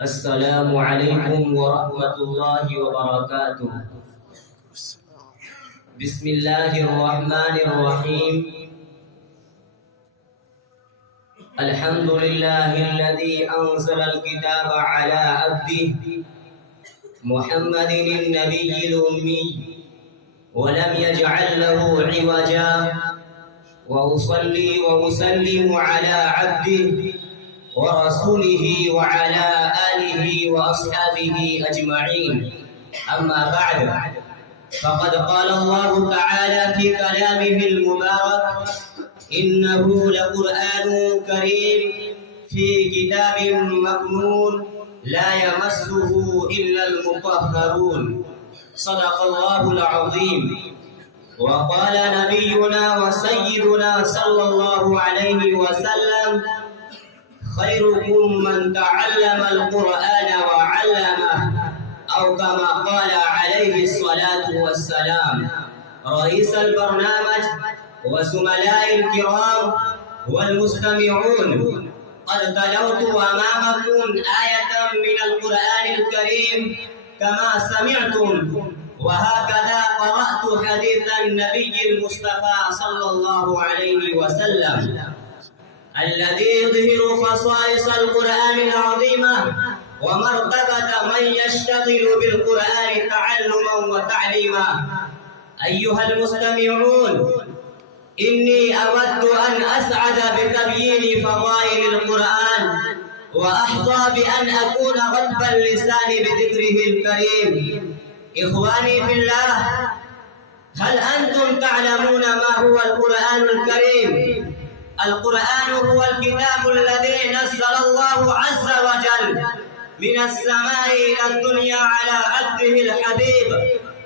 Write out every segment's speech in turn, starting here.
السلام عليكم ورحمة الله وبركاته. بسم الله الرحمن الرحيم. الحمد لله الذي أنزل الكتاب على عبده محمد النبي الأمي ولم يجعل له عوجا، وأصلي وأسلم على عبده ورسوله وعلى آله وأصحابه أجمعين. أما بعد، فقد قال الله تعالى في كلامه المبارك: إنه لقرآن كريم في كتاب مكنون لا يمسه إلا المطهرون. صدق الله العظيم. وقال نبينا وسيدنا صلى الله عليه وسلم: خيركم من تعلم القرآن وعلمه، أو كما قال عليه الصلاة والسلام. رئيس البرنامج وزملاء الكرام والمستمعون، قد تلوت أمامكم آية من القرآن الكريم كما سمعتم، وهكذا قرأت حديث النبي المصطفى صلى الله عليه وسلم الذي يظهر خصائص القرآن العظيمة ومرتبة من يشتغل بالقرآن تعلما وتعليما. أيها المستمعون، إني أود أن أسعد بتبيين فضائل القرآن، وأحظى بأن أكون غضب اللسان بذكره الكريم. إخواني في الله، هل أنتم تعلمون ما هو القرآن الكريم؟ القرآن هو الكتاب الذي نزل الله عز وجل من السماء إلى الدنيا على عبده الحبيب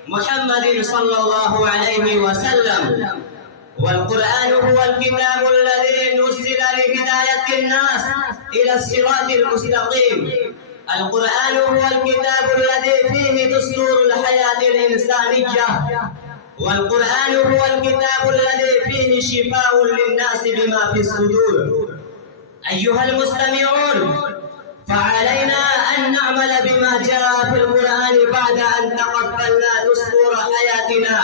محمد صلى الله عليه وسلم. والقرآن هو الكتاب الذي نزل لهداية الناس إلى الصراط المستقيم. القرآن هو الكتاب الذي فيه دستور الحياة الإنسانية. والقرآن هو الكتاب الذي فيه شفاء للناس بما في الصدور. أيها المستمعون، فعلينا أن نعمل بما جاء في القرآن بعد أن تقبلنا دستور حياتنا،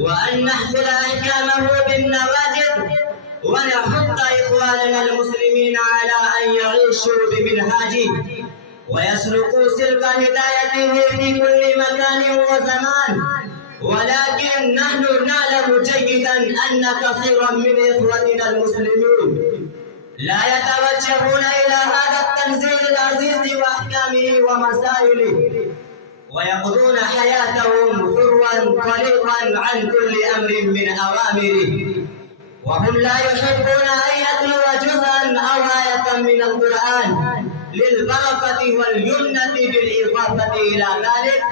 وأن نحفظ أحكامه بالنواجذ، ونحث إخواننا المسلمين على أن يعيشوا بمنهاجه ويسلكوا سلك هدايته في كل مكان وزمان. ولكن نحن نعلم جيدا أن كثيرا من إخوتنا المسلمين لا يتوجهون إلى هذا التنزيل العزيز وأحكامه ومسائله، ويقضون حياتهم حرا طليقا عن كل أمر من أوامره، وهم لا يحبون أن يتلوا جزءا أو آية من القرآن للبركة واليمنة بالإضافة إلى ذلك.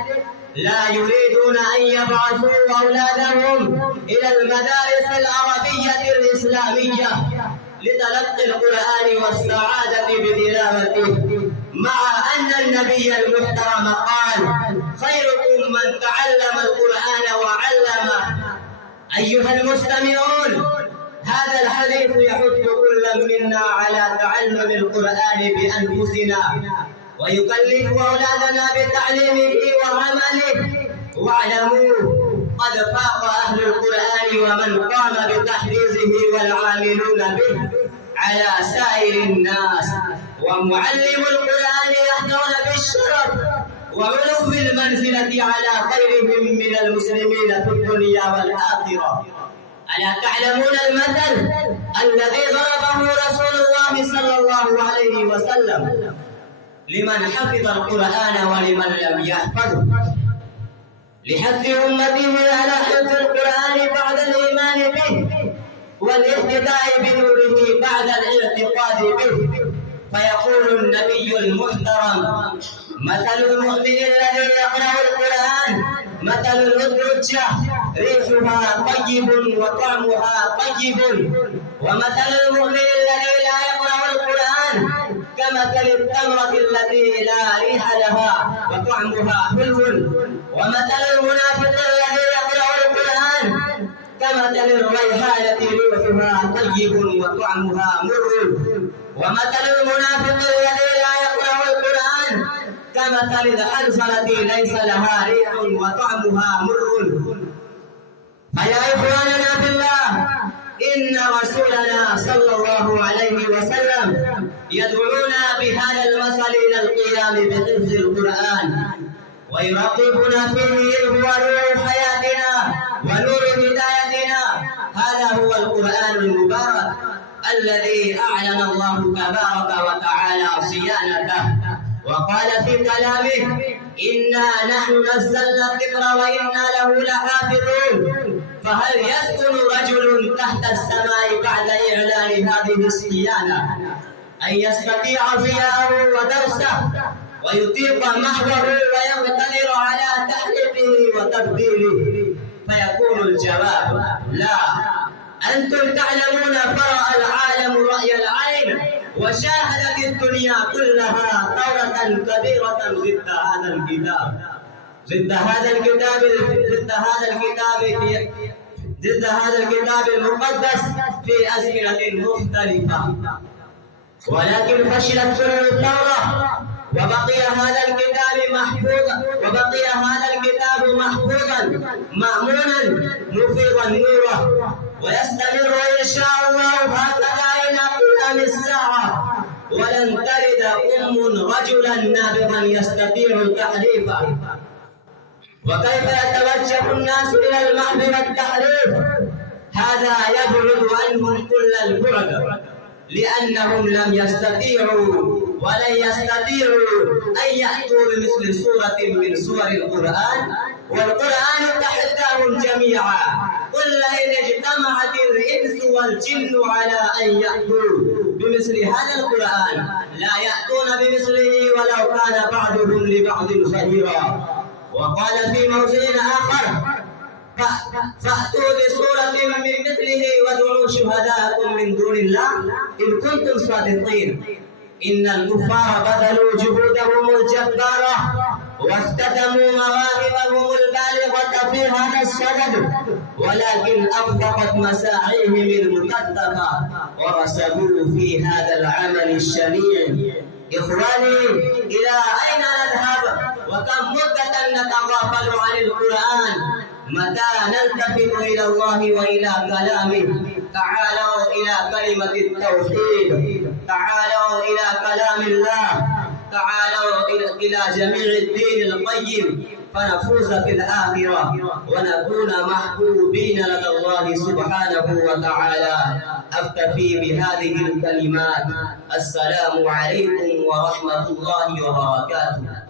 لا يريدون أن يبعثوا أولادهم إلى المدارس العربية الإسلامية لتلقي القرآن والسعادة بتلاوته، مع أن النبي المحترم قال: خيركم من تعلم القرآن وعلمه. أيها المستمعون، هذا الحديث يحث كل منا على تعلم القرآن بأنفسنا، ويكلف أولادنا بتعليمه وعمله. واعلموا قد فاق أهل القرآن ومن قام بتحفيظه والعاملون به على سائر الناس. ومعلم القرآن يحظون بالشرف وعلو المنزلة على غيرهم من المسلمين في الدنيا والآخرة. ألا تعلمون المثل الذي ضربه رسول الله صلى الله عليه وسلم لمن حفظ القرآن ولمن لم يحفظه؟ لحث أمته على حفظ القرآن بعد الإيمان به والاهتداء بنوره بعد الاعتقاد به. فيقول النبي المحترم: مثل المؤمن الذي يقرأ القرآن مثل الأترجة، ريحها طيب وطعمها طيب. ومثل المؤمن الذي لا يقرأ القرآن كمثل التمرة التي لا ريح لها وطعمها حلو. ومثل المنافق الذي يقرأ القرآن كمثل الريحانة، ريحها طيب وطعمها مر. ومثل المنافق الذي لا يقرأ القرآن كمثل الحنظلة ليس لها ريح وطعمها مر. فيا إخواننا في الله، إن رسولنا صلى الله عليه وسلم يدعونا بهذا المثل إلى القيام بحفظ القرآن، ويراقبنا فيه هو نور حياتنا ونور هدايتنا. هذا هو القرآن المبارك الذي أعلن الله تبارك وتعالى صيانته، وقال في كلامه: إنا نحن نزلنا الذكر وإنا له لحافظون. فهل يسكن رجل تحت السماء بعد إعلان هذه الصيانة أن يستطيع ضياءه ودرسه ويطيق محوه ويقتدر على تحريفه وتبديله؟ فيكون الجواب: لا. أنتم تعلمون فرأى العالم رأي العين، وشاهدت الدنيا كلها ثورة كبيرة ضد هذا الكتاب المقدس في أزمنة مختلفة، ولكن فشلت كل الثورة، وبقي هذا الكتاب محفوظا مأمونا مفيضا نوره، ويستمر إن شاء الله هكذا إلى قيام الساعة، ولن تلد رجلا نابغا يستطيع تحريفه. وكيف يتوجه الناس إلى المحو والتحريف؟ هذا يبعد عنهم كل البعد، لأنهم لم يستطيعوا ولن يستطيعوا أن يأتوا بمثل سورة من سور القرآن، والقرآن تحداهم جميعا. قل لئن اجتمعت الإنس والجن على أن يأتوا بمثل هذا القرآن لا يأتون بمثله ولو كان بعضهم لبعض ظهيرا. وقال في موضع آخر: فأتوا بسورة من مثله وادعوا شهداءكم من دون الله إن كنتم صادقين. إن الكفار بذلوا جهودهم الجبارة واختتموا مواهبهم البالغة في هذا الصدد، ولكن أخفقت مساعيهم المكثفة ورسبوا في هذا العمل الشنيع. إخواني، إلى أين نذهب؟ وكم مدة نتغافل عن القرآن؟ متى نلتفت إلى الله وإلى كلامه؟ تعالوا إلى كلمة التوحيد، تعالوا إلى كلام الله، تعالوا إلى جميع الدين القيم، فنفوز في الآخرة ونكون محبوبين لدى الله سبحانه وتعالى. أكتفي بهذه الكلمات. السلام عليكم ورحمة الله وبركاته.